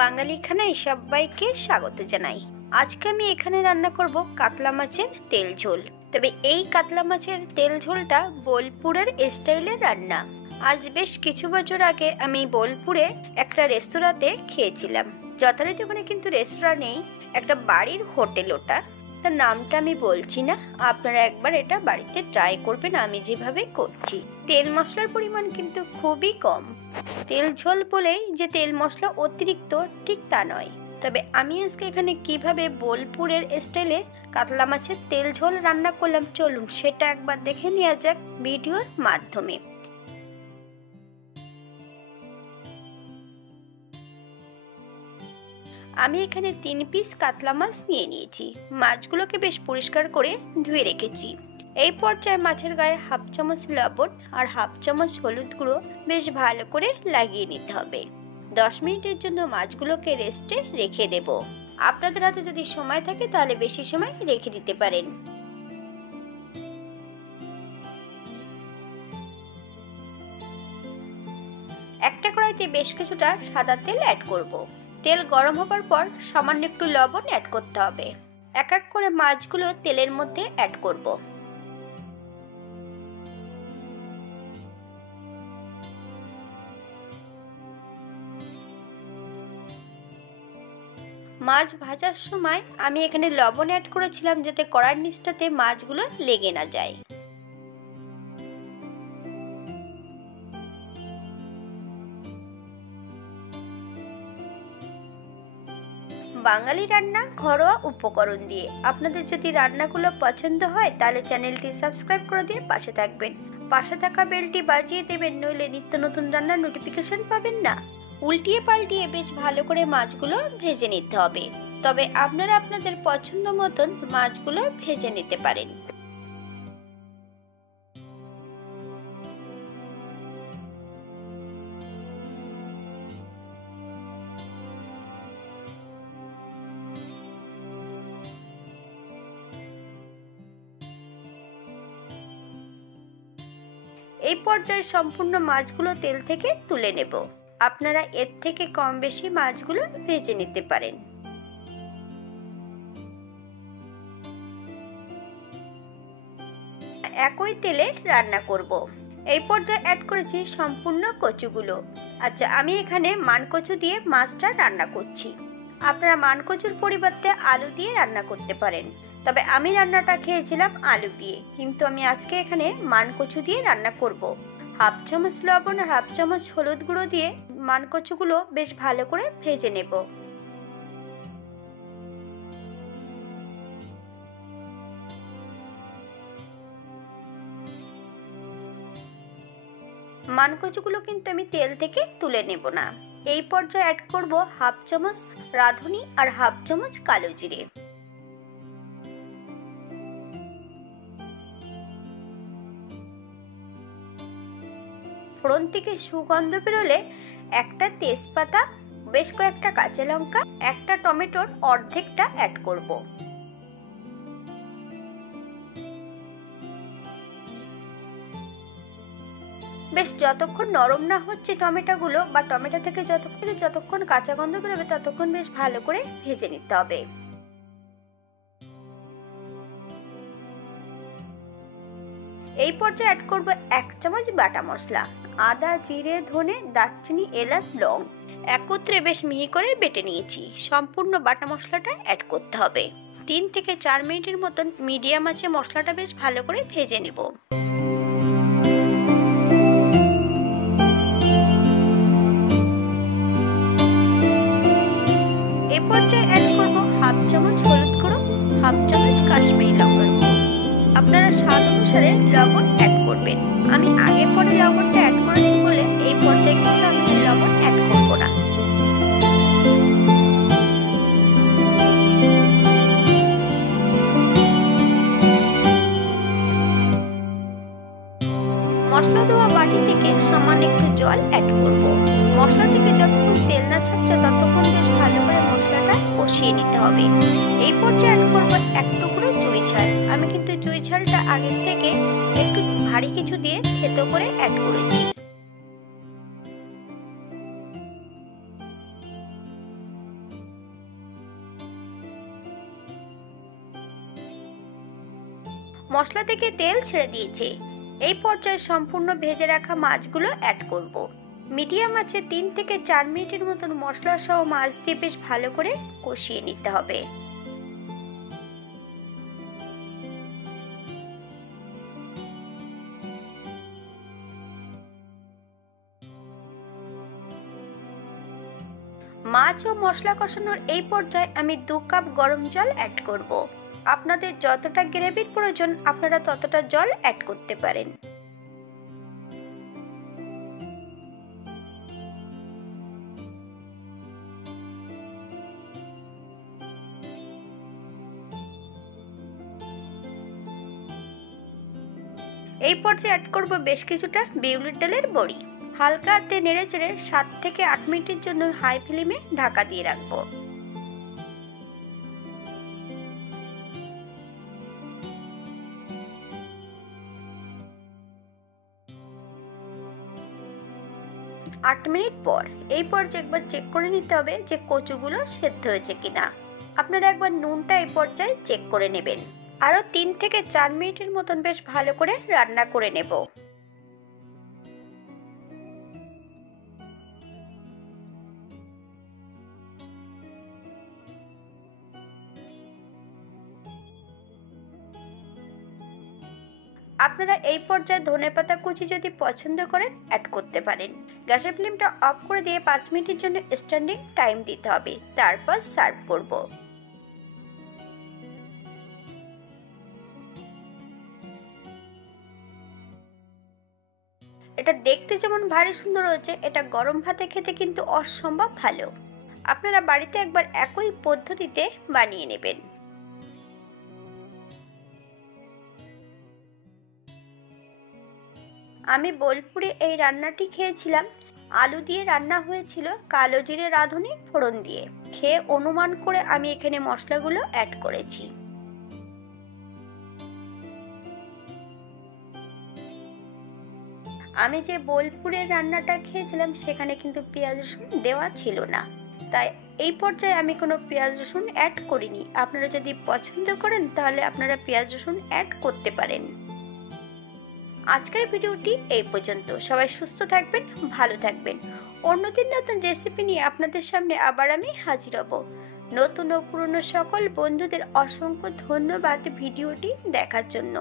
বাঙালি খানায় সবাইকে স্বাগত জানাই। আজকে আমি এখানে রান্না করব কাতলা মাছের তেল ঝোল। তবে এই কাতলা মাছের তেল ঝোলটা বোলপুরের স্টাইলের রান্না। আজ বেশ কিছু বছর আগে আমি বোলপুরে একটা রেস্তোরাঁতে খেয়েছিলাম। যথারীতি ওখানে কিন্তু রেস্তোরাঁ নেই, একটা বাড়ির হোটেল ওটা। তার নামটা আমি বলছি না, আপনারা একবার এটা বাড়িতে ট্রাই করবেন আমি যেভাবে করছি। তেল মশলার পরিমাণ কিন্তু খুবই কম। তেল ঝোল বলেই যে তেল মশলা অতিরিক্ত ঠিক তা নয়। তবে আমি আজকে এখানে কিভাবে বোলপুরের স্টাইলে কাতলা মাছের তেল ঝোল রান্না করলাম, চলুন সেটা একবার দেখে নেওয়া যাক ভিডিওর মাধ্যমে। আমি এখানে 3 পিস কাতলা মাছ নিয়ে নিয়েছি। মাছগুলোকে বেশ পরিষ্কার করে ধুয়ে রেখেছি। এই পর্যায়ে মাছের গায়ে হাফ চামচ লবণ আর হাফ চামচ হলুদ গুঁড়ো বেশ ভালো করে লাগিয়ে নিতে হবে। 10 মিনিটের জন্য মাছগুলোকে রেস্টে রেখে দেব। আপনাদের হাতে যদি সময় থাকে তাহলে বেশি সময় রেখে দিতে পারেন। একটা কড়াইতে বেশ কিছুটা সাদা তেল অ্যাড করব। তেল গরম হবার পর সামান্য একটু লবণ অ্যাড করতে হবে। এক এক করে মাছগুলো তেলের মধ্যে অ্যাড করব। মাছ ভাজার সময় আমি এখানে লবণ অ্যাড করেছিলাম যাতে কড়াইয়ের নিচটাতে মাছগুলো লেগে না যায়। বাঙালি রান্না ঘরোয়া উপকরণ দিয়ে। আপনাদের যদি রান্নাগুলো পছন্দ হয় তাহলে চ্যানেলটি সাবস্ক্রাইব করে দিয়ে পাশে থাকবেন। পাশে থাকা বেলটি বাজিয়ে দেবেন, নইলে নিত্য নতুন রান্নার নোটিফিকেশন পাবেন না। উল্টিয়ে পাল্টিয়ে বেশ ভালো করে মাছগুলো ভেজে নিতে হবে। তবে আপনারা আপনাদের পছন্দ মতন মাছগুলো ভেজে নিতে পারেন। এই পর্যায়ে সম্পূর্ণ মাছগুলো তেল থেকে তুলে নেব। আপনারা এর থেকে কম বেশি মাছগুলো ভেজে নিতে পারেন। একই তেলে রান্না করব। এই পর্যায়ে অ্যাড করেছি সম্পূর্ণ কচুগুলো। আচ্ছা, আমি এখানে মানকচু দিয়ে মাছটা রান্না করছি। আপনারা মানকচুর পরিবর্তে আলু দিয়ে রান্না করতে পারেন। তবে আমি রান্নাটা খেয়েছিলাম আলু দিয়ে, কিন্তু আমি আজকে এখানে মানকচু দিয়ে রান্না করব। হাফ চামচ লবণ আর হাফ চামচ হলুদ গুঁড়ো দিয়ে মানকচুগুলো বেশ ভালো করে ভেজে নেব। মানকচুগুলো কিন্তু আমি তেল থেকে তুলে নেব না। এই পর্যায়ে অ্যাড করব হাফ চামচ রাঁধুনি আর হাফ চামচ কালো জিরে। ফোড়ন থেকে সুগন্ধ বেরোলে একটা তেজপাতা, বেশ কয়েকটা কাঁচা লঙ্কা, একটা টমেটোর অর্ধেকটা অ্যাড করব। বেশ যতক্ষণ নরম না হচ্ছে টমেটোগুলো বা টমেটো থেকে যতক্ষণ কাঁচা গন্ধ বেরোবে ততক্ষণ বেশ ভালো করে ভেজে নিতে হবে। এই পর্যায়ে অ্যাড করব 1 চামচ বাটা মশলা। আদা, জিরে, ধনে, দারচিনি, এলাচ, লং একত্রে বেশ মিহি করে বেটে নিয়েছি। সম্পূর্ণ বাটা মশলাটা অ্যাড করতে হবে। 3 থেকে 4 মিনিটের মতন মিডিয়াম আঁচে মশলাটা বেশ ভালো করে ভেজে নেব। এই পর্যায়ে অ্যাড করব হাফ চামচ হলুদ গুঁড়ো, হাফ চামচ কাশ্মীরি লঙ্কার গুঁড়ো। আপনারা স্বাদ অনুসারে লবণ অ্যাড করবেন। আমি আগে পরে লবণটা অ্যাড করেছি বলে এই পর্যায়ে কিন্তু আমি লবণ অ্যাড করব না। মশলা ধোয়া বাটি থেকে সামান্য একটু জল অ্যাড করব। মশলা থেকে যতক্ষণ তেল না ছাড়ছে ততক্ষণ বেশ ভালো করে মশলাটা কষিয়ে নিতে হবে। এই পর্যায়ে অ্যাড করব 1 টুকরো জুই ঝাল। আমি কিন্তু জুই ঝালটা আগের থেকে একটু ভারী কিছু দিয়ে থেতো করে অ্যাড করেছি। মশলা থেকে তেল ছেড়ে দিয়েছে। এই পর্যায়ে সম্পূর্ণ ভেজে রাখা মাছগুলো অ্যাড করব। মিডিয়াম আঁচে 3 থেকে 4 মিনিটের মতন মশলা সহ মাছ দিয়ে বেশ ভালো করে কষিয়ে নিতে হবে। মাছ ও মশলা কষানোর এই পর্যায়ে আমি 2 কাপ গরম জল অ্যাড করব। আপনাদের যতটা গ্রেভির প্রয়োজন আপনারা ততটা জল অ্যাড করতে পারেন। এই পর্যায়ে অ্যাড করব বেশ কিছুটা বিউলির ডালের বড়ি। হালকা হাতে নেড়ে চেড়ে 7 থেকে 8 মিনিটের জন্য হাই ফ্লেমে ঢাকা দিয়ে রাখবো। আট মিনিট পর এই পর্যায়ে একবার চেক করে নিতে হবে যে কচুগুলো সেদ্ধ হয়েছে কিনা। আপনারা একবার নুনটা এই পর্যায়ে চেক করে নেবেন। আরো 3 থেকে 4 মিনিটের মতন বেশ ভালো করে রান্না করে নেব। আপনারা এই পর্যায়ে ধনেপাতা কুচি যদি পছন্দ করেন অ্যাড করতে পারেন। গ্যাসের ফ্লেমটা অফ করে দিয়ে 5 মিনিটের জন্য স্ট্যান্ডিং টাইম দিতে হবে, তারপর সার্ভ করব। এটা দেখতে যেমন ভারী সুন্দর হয়েছে, এটা গরম ভাতে খেতে কিন্তু অসম্ভব ভালো। আপনারা বাড়িতে একবার একই পদ্ধতিতে বানিয়ে নেবেন। আমি বোলপুরে এই রান্নাটি খেয়েছিলাম। আলু দিয়ে রান্না হয়েছিল কালো জিরে রাঁধুনি ফোড়ন দিয়ে। খেয়ে অনুমান করে আমি এখানে মশলাগুলো অ্যাড করেছি। আমি যে বোলপুরের রান্নাটা খেয়েছিলাম সেখানে কিন্তু পেঁয়াজ রসুন দেওয়া ছিল না, তাই এই পর্যায়ে আমি কোনো পেঁয়াজ রসুন অ্যাড করিনি। আপনারা যদি পছন্দ করেন তাহলে আপনারা পেঁয়াজ রসুন অ্যাড করতে পারেন। আজকের ভিডিওটি এই পর্যন্ত। সবাই সুস্থ থাকবেন, ভালো থাকবেন। অন্যদিন নতুন রেসিপি নিয়ে আপনাদের সামনে আবার আমি হাজির হব। নতুন ও পুরনো সকল বন্ধুদের অসংখ্য ধন্যবাদ ভিডিওটি দেখার জন্য।